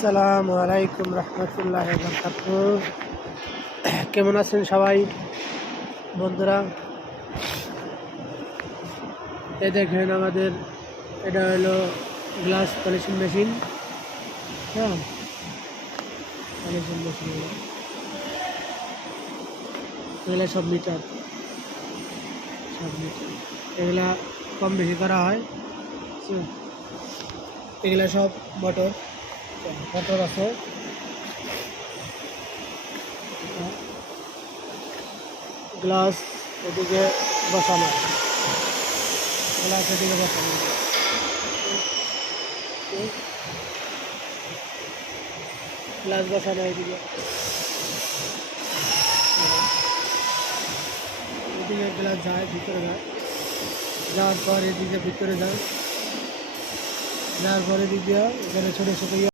আসসালামু আলাইকুম রহমতুল্লাহ বারাকাতুহু। কেমন আছেন সবাই বন্ধুরা? এই দেখেন আমাদের এটা হলো গ্লাস পলিশিং মেশিন। হ্যাঁ, পলিশিং মেশিন এগুলো সব মিটার এগুলা কম বেশি করা হয়। এগুলা সব মোটর আছে। গ্লাস এদিকে বসানো, গ্লাস এদিকে বসানো, গ্লাস বসানো এদিকে গ্লাস যায় ভিতরে যাওয়ার পর এদিকে ভিতরে যাওয়ার পর এদিকে এখানে ছোটো ছোটো